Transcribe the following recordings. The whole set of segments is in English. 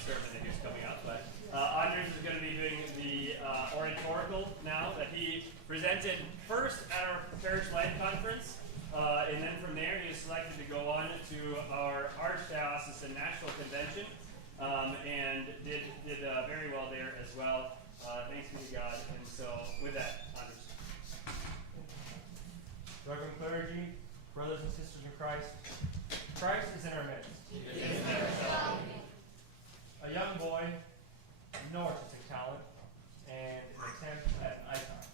sermon that he's coming up, but Andres is going to be doing the Oratorical now that he presented first at our Parish Life Conference, and then from there he was selected to go on to our Archdiocesan National Convention, and did very well there as well. Thanks be to God. And so with that, Andres. Reverend clergy, brothers and sisters in Christ, Christ is in our midst. A young boy, no artistic talent, and an attempt at an icon.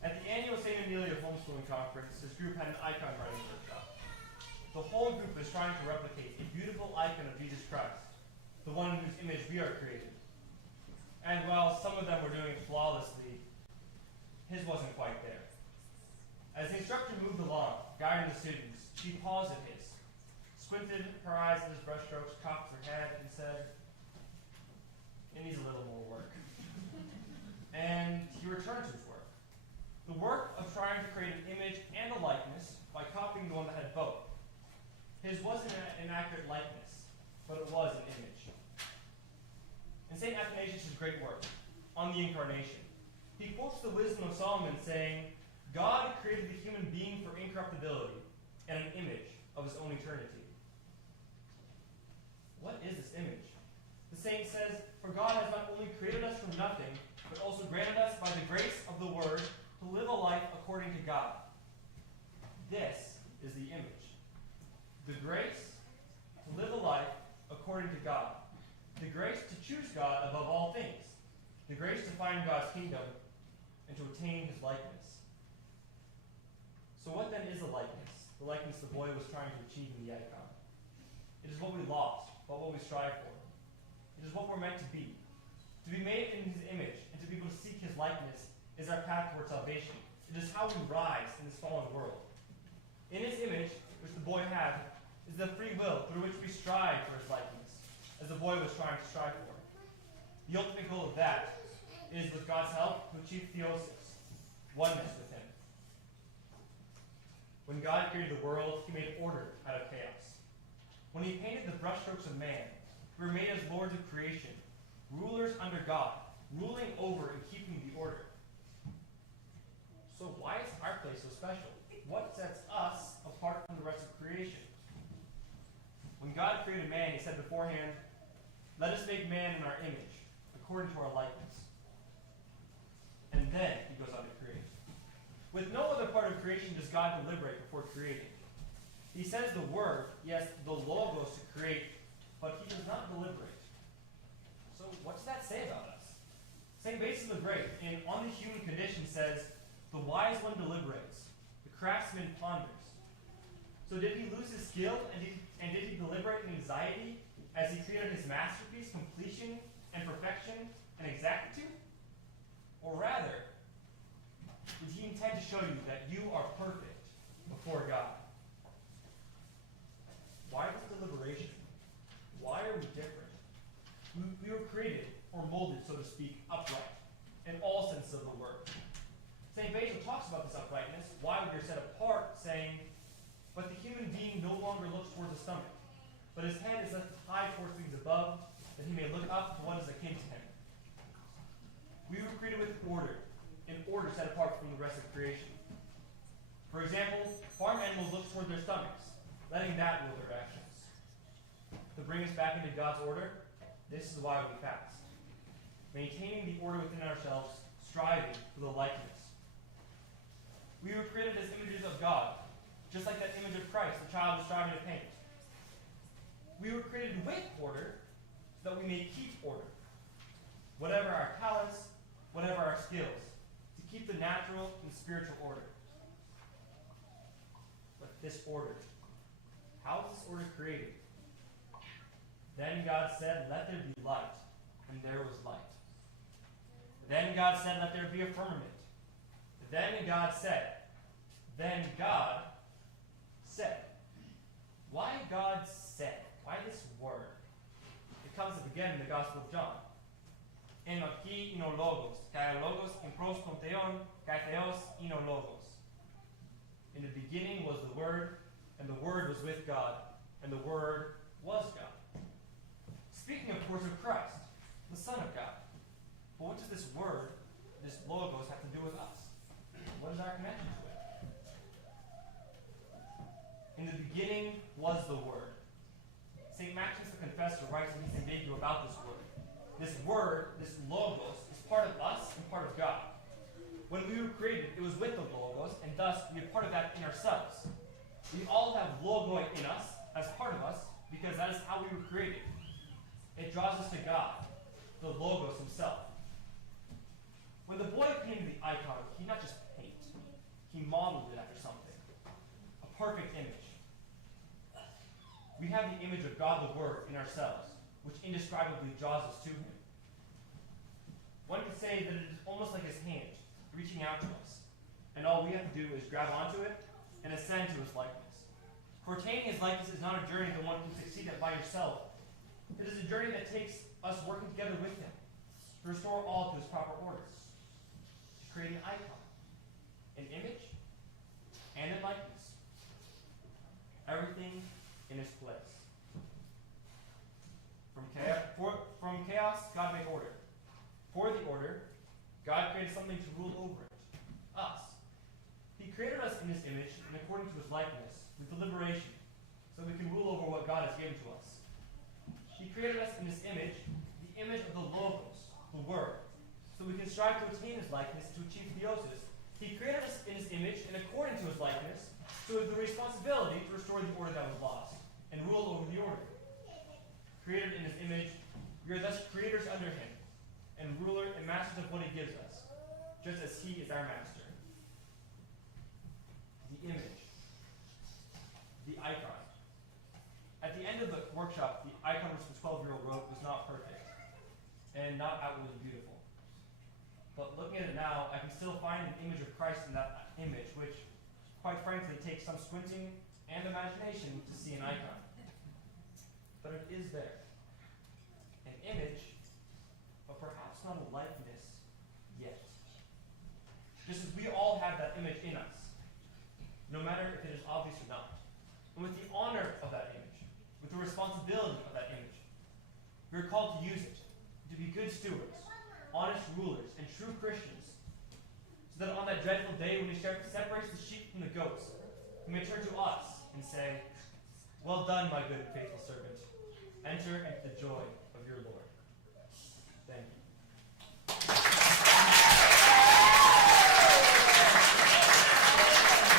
At the annual St. Amelia Homeschooling Conference, this group had an icon writing workshop. The whole group was trying to replicate a beautiful icon of Jesus Christ, the one in whose image we are created. And while some of them were doing it flawlessly, his wasn't quite there. As the instructor moved along, guiding the students, she paused at his, squinted her eyes at his brushstrokes, cocked her head, and said, "It needs a little more work." And he returned to his work. The work of trying to create an image and a likeness by copying the one that had both. His wasn't an accurate likeness, but it was an image. In St. Athanasius' great work, On the Incarnation, he quotes the wisdom of Solomon saying, "God created the human being for incorruptibility and an image of his own eternity." What is this image? The saint says, "For God has not only created us from nothing, but also granted us by the grace of the Word to live a life according to God." This is the image. The grace to live a life according to God. The grace to choose God above all things. The grace to find God's kingdom and to attain his likeness. So what then is a likeness? The likeness the boy was trying to achieve in the icon. It is what we lost, but what we strive for. It is what we're meant to be. To be made in his image and to be able to seek his likeness is our path towards salvation. It is how we rise in this fallen world. In his image, which the boy had, is the free will through which we strive for his likeness, as the boy was trying to strive for. The ultimate goal of that is, with God's help, to achieve theosis, oneness with him. When God created the world, he made order out of chaos. When he painted the brushstrokes of man, we were made as lords of creation, rulers under God, ruling over and keeping the order. So why is our place so special? What sets us apart from the rest of creation? When God created man, he said beforehand, "Let us make man in our image, according to our likeness." And then he goes on to create. With no other part of creation does God deliberate before creating. He says the word, yes, the logos, to create, but he does not deliberate. So what does that say about us? St. Basil the Great, in On the Human Condition, says, "The wise one deliberates, the craftsman ponders." So did he lose his skill, and did he deliberate in anxiety as he created his masterpiece, completion and perfection and exactitude? Or rather, did he intend to show you that you are perfect before God? Why this deliberation? Why are we different? We were created, or molded, so to speak, upright, in all senses of the word. St. Basil talks about this uprightness, why we are set apart, saying, "But the human being no longer looks towards the stomach, but his head is left high towards things above, that he may look up to what is akin to him." We were created with order, in order set apart from the rest of creation. For example, farm animals look toward their stomachs, letting that rule their actions. To bring us back into God's order, this is why we fast. Maintaining the order within ourselves, striving for the likeness. We were created as images of God, just like that image of Christ the child was striving to paint. We were created with order, so that we may keep order. Whatever our talents, whatever our skills, to keep the natural and spiritual order. But this order, how is this order created? Then God said, "Let there be light," and there was light. Then God said, "Let there be a firmament." Then God said. Then God said. Why God said? Why this word? It comes up again in the Gospel of John. En archi ino logos, kai logos in pros ton theon, kai theos ino logos. In the beginning was the Word, and the Word was with God, and the Word was God. Speaking of Professor writes in his ambiguous about this word. This word, this logos, is part of us and part of God. When we were created, it was with the logos, and thus we are part of that in ourselves. We all have logoi in us, as part of us, because that is how we were created. It draws us to God, the logos himself. When the boy painted the icon, he not just paint, he modeled it after something. A perfect image. We have the image of God the Word in ourselves, which indescribably draws us to him. One could say that it is almost like his hand, reaching out to us, and all we have to do is grab onto it and ascend to his likeness. For attaining his likeness is not a journey that one can succeed at by yourself. It is a journey that takes us working together with him to restore all to his proper order, to create an icon, an image, and a likeness. Everything in its place. From chaos, God made order. For the order, God created something to rule over it, us. He created us in his image and according to his likeness, with deliberation, so we can rule over what God has given to us. He created us in his image, the image of the Logos, the Word, so we can strive to attain his likeness to achieve theosis. He created us in his image and according to his likeness, so we have the responsibility to restore the order that was lost and rule over the order. Created in his image, we are thus creators under him, and ruler and masters of what he gives us, just as he is our master. The image. The icon. At the end of the workshop, the icon which the 12-year-old wrote was not perfect, and not outwardly beautiful. But looking at it now, I can still find an image of Christ in that image, which, quite frankly, takes some squinting and imagination to see an icon. But it is there. An image, but perhaps not a likeness yet. Just as we all have that image in us, no matter if it is obvious or not. And with the honor of that image, with the responsibility of that image, we are called to use it, to be good stewards, honest rulers, and true Christians, so that on that dreadful day when he separates the sheep from the goats, he may turn to us and say, "Well done, my good and faithful servant. Enter into the joy of your Lord." Thank you.